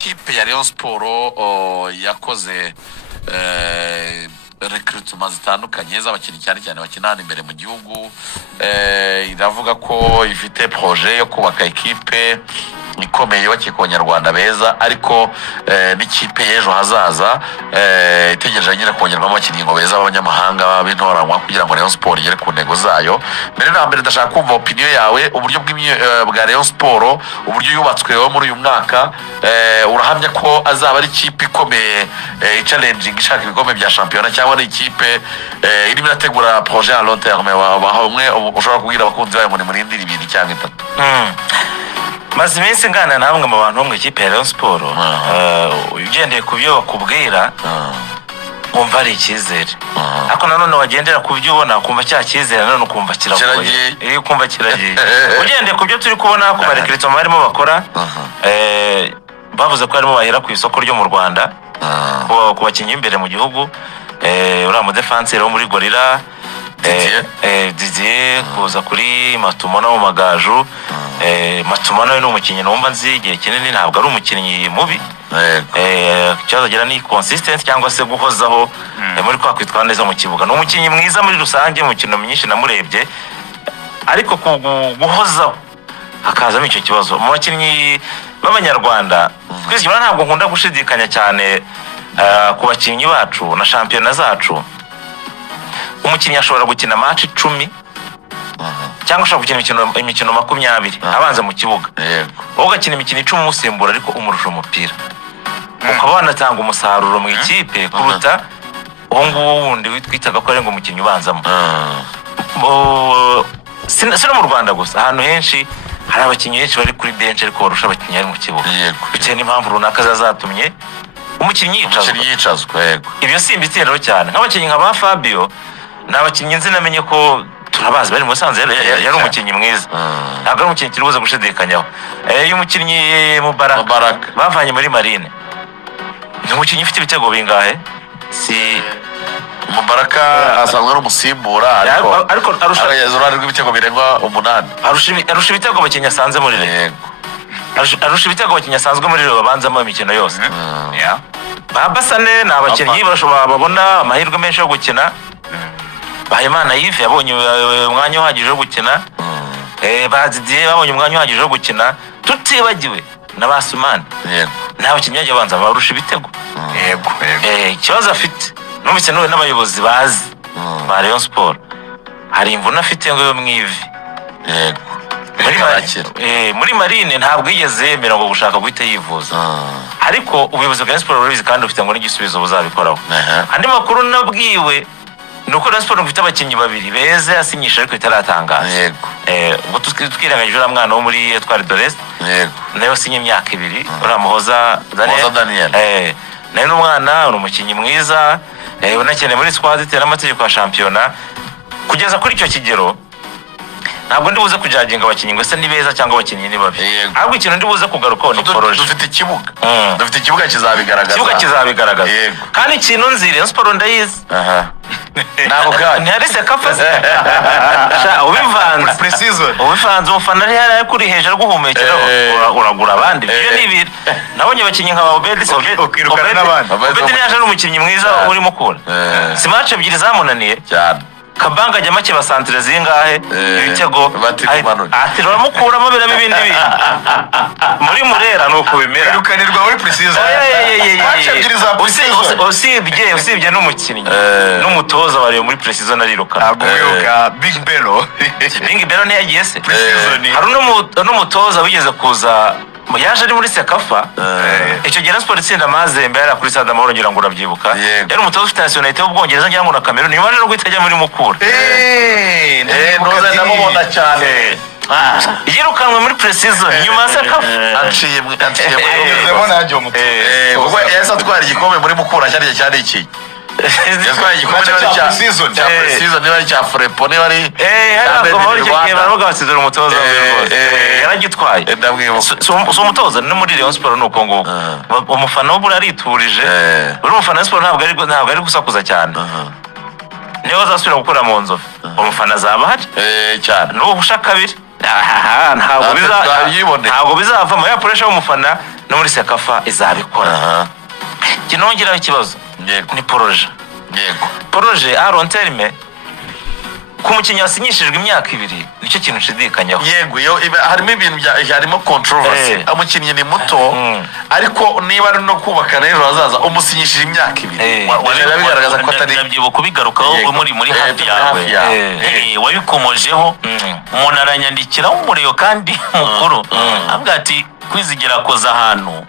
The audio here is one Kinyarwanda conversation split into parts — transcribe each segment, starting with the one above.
Ikipe ya Rayon Sport yakoze recruitment zitandukanye z'abakinnyi cyane cyane bakinana imbere mu gihugu. Iravuga ko ifite projet yo kubaka ikipe ikomeye yubakiye ku Banyarwanda beza, ariko n'ikipe y'ejo hazaza itegereje nyine kongerwamo abakinnyi ngo beza b'abanyamahanga b'intoranwa kugira ngo Rayon Sport igere ku ntego zayo. Mbere na mbere ndashaka kumva opinion yawe, uburyo bwa Rayon Sport, uburyo yubatswe muri uyu mwaka, urahamya ko azaba ari ikipe ikomeye challenging ishaka ibikombe bya shampiyona, cyangwa ari ikipe irimo irategura projet à long terme? Umwe ushobora kubwira abakunzi bayo ngo murindire ibintu cyangwa itatu. Maze iminsi ngana namwe mu bantu bo mu ikipe ya Rayon Sport, ugendeye ku byo bakubwira wumva ari icyizere, ariko nanone wagendera ku byo ubona kumva cya cyizere nanone ukumva kiragoye, ukumva kiragiye. Ugendeye ku byo turi kubona ku barekritement barimo bakora, bavuze ko barimo bahera ku isoko ryo mu Rwanda ku bakinnyi imbere mu gihugu, uriya mu defenseur wo muri Gorilla Didier, kuza kuri Matumona mu Magaju. Matumona we ni umukinnyi numva nzi igihe kinini, ntabwo ari umukinnyi mubi, cyazagira ni consistent cyangwa se guhozaho muri kwa kwitwara neza mu kibuga. Ni umukinnyi mwiza muri rusange, mu kintu myinshi namurebye, ariko guhozaho hakazamo icyo kibazo. Mu bakinnyi b'Abanyarwanda twizigura, ntabwo nkunda gushidikanya cyane ku bakinnyi bacu na shampiyona zacu. Umukinnyi ashobora gukina match 10 cyangwa ashobora gukina imikino 20 abanza mu kibuga, ugakina imikino 10 umusimbura, ariko umurusha umupira ukaba wanatanga umusaruro mu ikipe kuruta uwo nguwo wundi witwitaga ko ari ngo umukinnyi ubanzamo. Sino mu Rwanda gusa, ahantu henshi hari abakinnyi benshi bari kuri bench ariko barusha abakinnyi ari mu kibuga, bitewe n'impamvu runaka zazatumye umukinnyi yicazwa. Ibyo simbiteraho cyane. Nk'abakinnyi nka ba Fabio n'abakinnyi nzi namenye ko turabazi bari mu Musanze, yari umukinnyi mwiza, ntabwo ari umukinnyi kiri buze gushidikanyaho. Uyu mukinnyi Mubarak bavanye muri Marine, ni umukinnyi ufite ibitego bingahe? Si Mubaraka asanzwe ari umusimbura, ariko arusha rw'ibitego birenga 8. arusha ibitego abakinnyi asanze muri Rayon, arusha ibitego abakinnyi asanzwe muri Rayon babanzamo imikino yose. Babasane ni abakinnyi babona amahirwe menshi yo gukina. Bahimana Yves yabonye umwanya uhagije wo gukina, Didier babonye umwanya uhagije wo gukina, tutibagiwe na Basumani. N'abakinnyi bagiye banza barusha ibitego. Ikibazo afite numvise n'abayobozi bazi ba Rayon Sport, hari imvune afite ngo yo mwivi. Muri Marine ntabwo yigeze yemera ngo gushaka guhita yivuza, ariko ubuyobozi bwa Rayon Sport burizi kandi ufite ngo n'igisubizo buzabikoraho. Andi makuru nabwiwe nuko Rayon Sport ifite abakinnyi babiri beza yasinyisha ariko itaratangaza. Ubwo twirangije uriya mwana wo muri Etoile de l'Est, nayo sinye imyaka 2, uriya Muhoza Daniel. Nayo n'umwana uri umukinnyi mwiza, unakeneye muri squad itera amategeko ya shampiyona. Kugeza kuri icyo kigero ntabwo ndi buze kujaginga abakinnyi ngo se ni beza cyangwa abakinnyi ni babi, ahubwo ikintu ndi buze kugarukaho ni poroje. Dufite ikibuga kizabigaragaza, kandi ikintu nzi Rayon Sport ndayizi. Ntabwo kandi ntiharise kafase ubivanze pre-season, ubivanze umufana ari yari kuri hejuru guhumekera uragura abandi. Ibyo ni ibiri. Nabonye abakinnyi nka Obed yaje ari umukinnyi mwiza urimo kura, si match 2 zamunaniye cyane. Kabanga ajya make basantre zingahe ibitego ati ramukuramo biramo ibindi bintu muri Murera nuko bimera, irukanirwa muri pre-season. Usibye n'umukinnyi n'umutoza wari muri pre-season arirukana. Ntabwo wiruka Big Bello ne yagiye se pre-season. Hari n'umutoza wigeze kuza yaje ari muri Sekafa, icyo gihe Sport itsinda Mazembe yari kuri Stade Amahoro, ngira ngo urabyibuka. Yari umutoza ufite nationality y'Ubwongereza, ngira ngo na Cameroon, nibaje no guhita muri Mukura. Noza ndamubona cyane yirukanwe muri pre-season nyuma Sekafa aciye najye umutoza. Ubwo yasa twara igikombe muri Mukura cyane iki yatwaye igikombe cya pre-season niba cya Frepo niba ari baravuga basizera umutoza yaragitwaye. So umutoza no muri Rayon Sport nuko ngo umufana wo ariturije, uri umufana wa Sport ntabwo ari gusakuza cyane. Niyo azasubira gukora mu nzovu umufana azaba hari cyane n'ubusha kabiri ntabwo bizava muri pressure y'umufana no muri Sekafa izabikora. Kinongeraho ikibazo ni proje a long terme ku mukinnyi wasinyishijwe imyaka 2 nicyo kintu nshidikanyaho. Yego yo harimo ibintu harimo controversy. Umukinnyi ni muto ariko niba ari no kubaka rero hazaza umusinyishije imyaka 2 wajya bigaragaza ko atari nabyibuka kubigarukaho muri hafi yawe wabikomojeho umuntu aranyandikira umuriyo kandi mukuru avuga ati kwizigira koza ahantu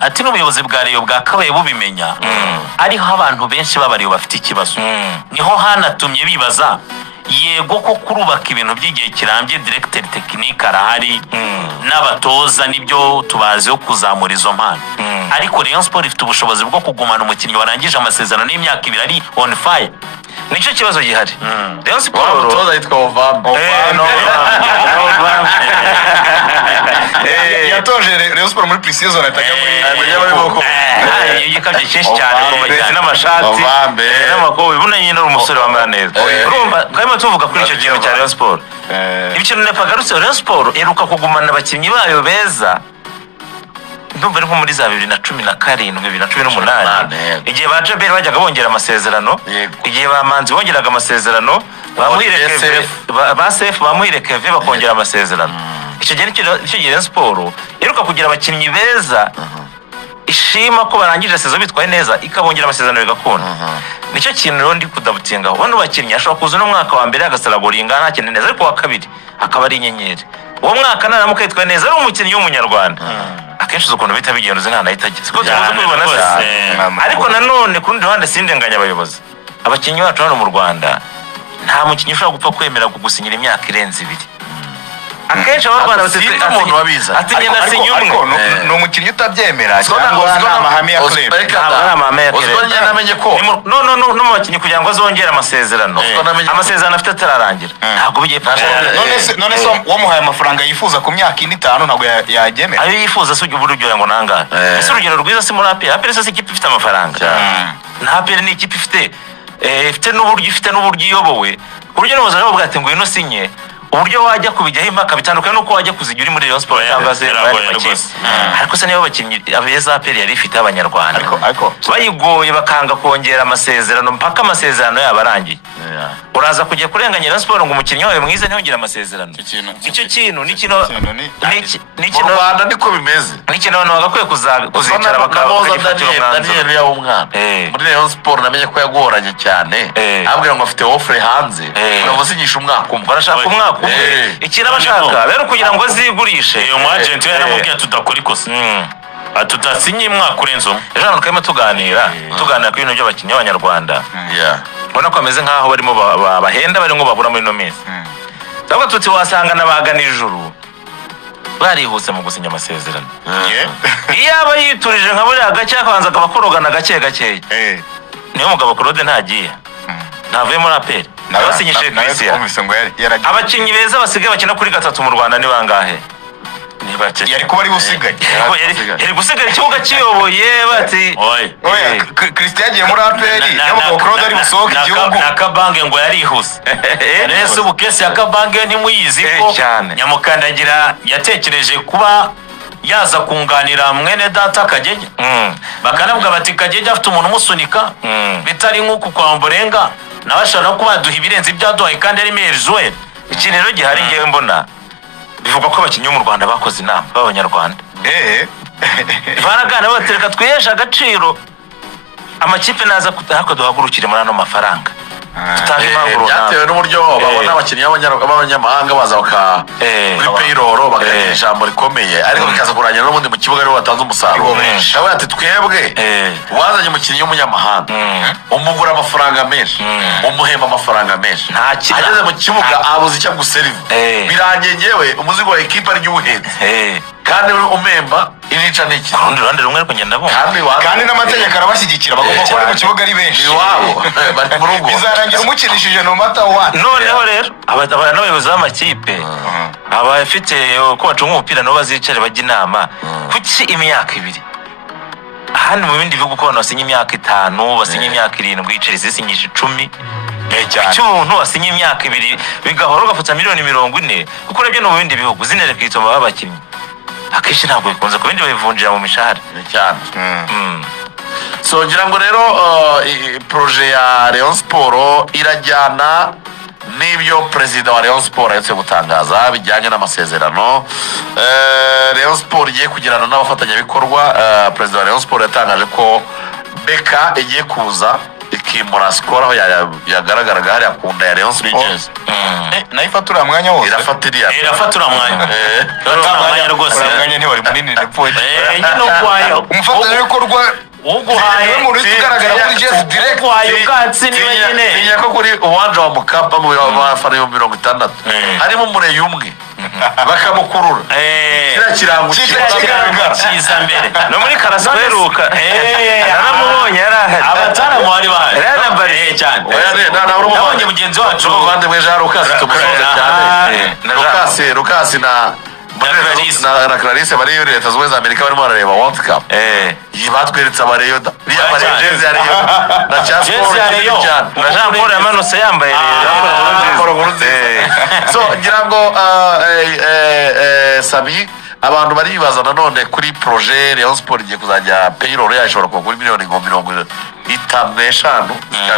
ati n'ubuyobozi bwa Rayon bwakabaye bubimenya ariho abantu benshi babariyo bafite ikibazo niho hanatumye bibaza yego ko kurubaka ibintu by'igihe kirambye directeur technique arahari n'abatoza nibyo tubaziho kuzamura izo mpano ariko Rayon Sport ifite ubushobozi bwo kugumana umukinnyi warangije amasezerano n'imyaka 2 ari on fire. Nicyo kibazo gihari. Rayon Sport umutoza yitwa Ovambe yatoje Rayon Sport muri pre-season atajya muri boko yikabye cyinshi cyane ku bakinnyi n'amashati n'amakobwa bibona nyine umusore wamara neza. Urumva kandi tuvuga kuri icyo kintu cya Rayon Sport ibiciro nepagarutse Rayon Sport eruka kugumana abakinnyi bayo beza ndumva ari nko muri za 2017 2018 igihe ba Jabel bajyaga bongera amasezerano igihe bamanzi bongeraga amasezerano bamuhirekeve ba Sef bamuhirekeve bakongera amasezerano. Icyo gihe Rayon Sport eruka kugira abakinnyi beza ishima ko barangije sezo bitwaye neza ikabongera amasezerano bigakunda. Nicyo kintu rero ndi kudabutingaho bano bakinnyi ashobora kuza no mwaka wa mbere agasaragoringa nta kintu neza ariko wa kabiri akaba ari inyenyeri uwo mwaka naramuka yitwaye neza ari umukinnyi w'umunyarwanda akenshi ukuntu bita bigenze nta nahitagiye siko tumaze kubibona se. Ariko nanone ku rundi ruhande sindenganya abayobozi abakinnyi bacu hano mu Rwanda nta mukinnyi ushobora gupfa kwemera kugusinyira imyaka irenze 2 akenshi abarwana batete umuntu wabiza ati ngenda sinyumwe no umukinnyi utabyemera cyangwa n'amahame ya club uzongera namenye ko no mubakinnyi kugira ngo azongere amasezerano afite atararangira ntabwo bigiye fasha. None so wamuhaye amafaranga yifuza ku myaka 5 ntabwo yagemera ayo yifuza se ujye urugero ngo nanga ese urugero rwiza se muri APR se ikipe ifite amafaranga na APR ni ikipe ifite n'uburyo iyobowe urugero n'ubuza rero bwate ngo ino sinye uburyo wajya kubijyaho impaka bitandukanye nuko wajya kuzigira uri muri Rayon Sport cyangwa se ariko se niyo bakinnyi abeza APR yari ifite abanyarwanda ariko bayigoye bakanga kongera amasezerano mpaka amasezerano yabarangiye uraza kujya kurenganya Rayon Sport ngo umukinnyi wawe mwiza ntiyongera amasezerano. Icyo kintu ni kino mu Rwanda niko bimeze ni kino abantu bagakwiye kuzicara bakagifatira Daniel yawo umwana muri Rayon Sport namenye ko yagoranye cyane abwira ngo afite offer hanze uramusinyisha umwaka umwe barashaka umwaka ikira bashaka rero kugira ngo azigurishe uyu mu agent yaramubwiye tudakora ikosa tudasinye mwaka urenze umwe. Ejo twema tuganira ku bintu by'abakinnyi b'Abanyarwanda ubona ko ameze nkaho barimo bahenda barimo babura muri no minsi cyangwa tuti wasanga nabagana ijuru barihuse mu gusinya amasezerano iyo aba yiturije nka buri agace akabanza akabakorogana gake niyo mugabo Claude ntagiye navuye muri APR nabasinyishe Christian abakinnyi beza basigaye bakina kuri 3 mu Rwanda ni bangahe yari kuba ari busigaye yari gusigaye ikibuga kiyoboye bati Christian yagiye muri APR n'umugabo Claude ari busohoka igihugu n'akabange ngo yarihuse nese ubukesi y'akabange ntimuyizi ko Nyamukandagira yatekereje kuba yaza kunganira mwene data Kagege bakanavuga bati Kagege afite umuntu umusunika bitari nk'uku kwa Mborenga nabashaka ko baduha ibirenze ibyaduhaye kandi ari Merzouel. Iki rero gihari ngewe mbona bivuga ko abakinnyi mu Rwanda bakoze inama b'Abanyarwanda baragana batereka twihesha agaciro amakipe naza kutako duhagurukire muri ano mafaranga byatewe n'uburyo babona abakinnyi b'abanyamahanga baza kuri payroll bakagira ijambo rikomeye ariko bikaza kurangira n'ubundi mu kibuga ariho batanze umusaruro. Nawe ati twebwe wazanye umukinnyi w'umunyamahanga umugura amafaranga menshi umuhemba amafaranga menshi ageze mu kibuga abuze icyo guseriva birangiye ngewe umuzigo wa ekipa ari uwuhenze kandi umemba irica n'iki rundi rumwe ariko ngenda bo kandi n'amategeko arabashyigikira bagomba kuba mu kibuga ari benshi iwabo bari mu rugo bizarangira umukinishije no mata wa noneho rero n'abayobozi b'amakipe abafite ko bacunga umupira nabo bazicare bajya inama kuki imyaka 2 ahandi mu bindi bihugu ko abantu basinya imyaka 5 basinya imyaka 7 Chelsea isinyisha 10 icyo umuntu wasinye imyaka 2 bigahora ugafata miliyoni 40 kuko urebye no mu bindi bihugu zinere kwitoma babakinnyi akenshi ntabwo bikunze ku bindi babivunjira mu mishahara cyane. So ngira ngo rero projet ya Rayon Sport irajyana n'ibyo perezida wa Rayon Sport yahise gutangaza bijyanye n'amasezerano. Rayon Sport igiye kugirana n'abafatanyabikorwa. Perezida wa Rayon Sport yatangaje ko Beka igiye kuza ikimura Skol aho yagaragaraga hari akunda ya Rayon Sport. Nayo ifatura mwanya wose irafatura mwanya rwose mwanya ntiwari munini ndapfuye no kwayo umufatanyabikorwa uguhaye mu riti ugaragara kuri Jazz direct kwayo ubwatsi ni wenyine niya ko kuri uwanja wa Mukapa mu bafana 60 harimo umureye umwe bakamukurura kirango kiza mbere no muri karasweruka naramubonye yarahari abatara mwari bahari cyane nabonye mugenzi wacu bande mwe ja Lucas tumusoza cyane Lucas na Clarisse bari muri Leta Zunze Amerika barimo barareba World Cup yibatweretse abareyo da Jazz yariyo na Chasport cyane na Jean Paul yamanutse yambaye so ngira ngo Sabi abantu bari bibaza nanone kuri projet Rayon Sport igiye kuzajya payroll yashobora kuba kuri miliyoni 55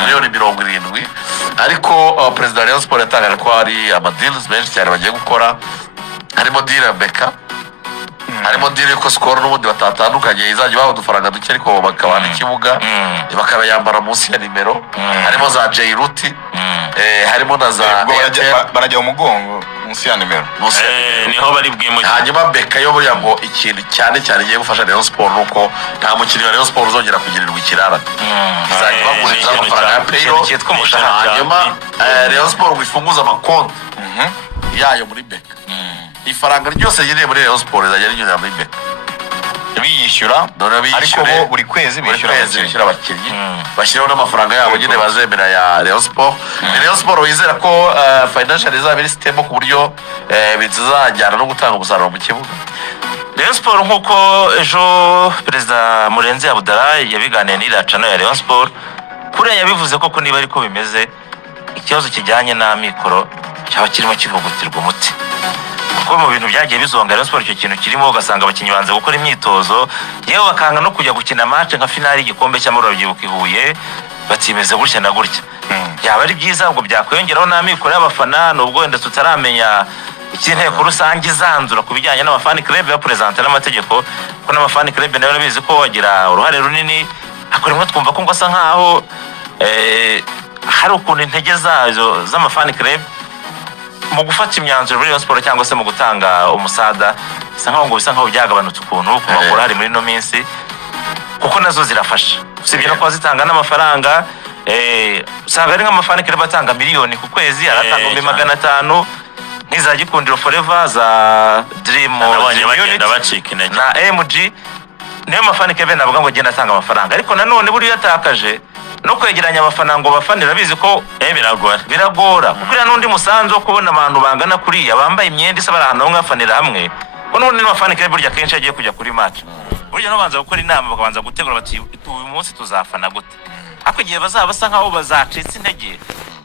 miliyoni 70 ariko perezida wa Rayon Sport yatangaje ko hari ama deals menshi cyane bagiye gukora harimo deal ya Beka harimo deal ko Skol n'ubundi batatandukanye izajya baho udufaranga duke ariko bakabana ikibuga bakabayambara munsi ya nimero harimo za Jairuti harimo na za barajya umugongo munsi ya nimero niho bari bwimo hanyuma Beka yo buriya ngo ikintu cyane cyane igiye gufasha Rayon Sport nuko nta mukinnyi wa Rayon Sport uzongera kugirirwa ikirara izajya baguriza amafaranga ya payroll hanyuma Rayon Sport ifunguza amakonti yayo muri Beka ifaranga ryose yiriye muri Rayon Sport izajya rinyura muri Beka biyishyura ariko bo buri kwezi bishyura abakinnyi bashyiraho n'amafaranga yabo nyine bazemera ya Rayon Sport. Rayon Sport wizera ko financial izaba iri stable ku buryo bizajyana no gutanga umusaruro mu kibuga. Rayon Sport nkuko ejo perezida Murenzi Abdallah yabiganiye n'iracano ya Rayon Sport kure yabivuze ko niba ariko bimeze ikibazo kijyanye n'amikoro cyaba kirimo kivugutirwa umuti kuko mu bintu byagiye bizonga Rayon Sport icyo kintu kirimo ugasanga abakinnyi banze gukora imyitozo yewe bakanga no kujya gukina match nka finali y'igikombe cy'amahoro byibuka Ihuye batimeze gutya na gutya yaba ari byiza ngo byakwiyongeraho n'amikoro y'abafana nubwo wenda tutaramenya ikinteko rusange izanzura ku bijyanye n'abafani club ya presenter n'amategeko ko n'abafani club nayo babizi ko wagira uruhare runini akorimo twumva ko ngo asa nkaho hari ukuntu intege zazo z'amafani club mu gufata imyanzuro muri Rayon Sport cyangwa se mu gutanga umusada bisa nkaho byagabanutse ukuntu ku makuru hari muri no minsi kuko nazo zirafasha usibye no kwa zitanga n'amafaranga usanga ari nk'amafani club batanga miliyoni ku kwezi aratanga 500 n'iza Gikundiro Forever za Dream na MG niyo mafani club navuga ngo genda atanga amafaranga ariko nanone buri yatakaje no kwegeranya abafana ngo bafanira bizi ko biragora kuko n'undi musanzo wo kubona abantu bangana kuriya bambaye imyenda isa barahana bamwe bafanira hamwe ko n'undi n'abafana kare burya kenshi agiye kujya kuri match burya no banza gukora inama bakabanza gutegura bati uyu munsi tuzafana gute ako gihe bazaba basa nkaho bazacitse intege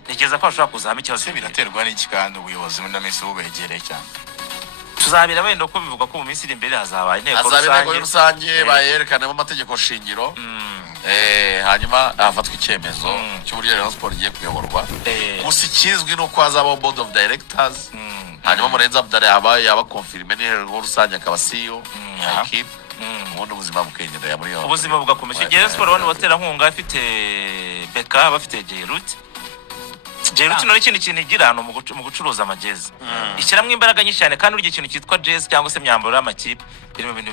ntekereza ko bashobora kuzama ikibazo biraterwa n'iki kandi ubuyobozi muri namisi bubegereye cyane tuzabira wenda ko bivuga ko mu minsi iri imbere hazaba inteko rusange bayerekana mu mategeko shingiro hanyuma hafatwa icyemezo cy'uburyo Rayon Sport igiye kuyoborwa gusa ikizwi nuko hazabaho board of directors hanyuma Murenzi Abdallah yaba confirme n'inteko rusange akaba CEO equipe ubundi ubuzima bukenyera muri yo ubuzima bugakomeza Rayon Sport bane batera nkunga afite Beka bafite Jairuti no ikindi kintu igira hano mu gucuruza amajezi ishyiramo imbaraga nyinshi cyane kandi uryo kintu cyitwa jazz cyangwa se myambaro y'amakipe biri mu bintu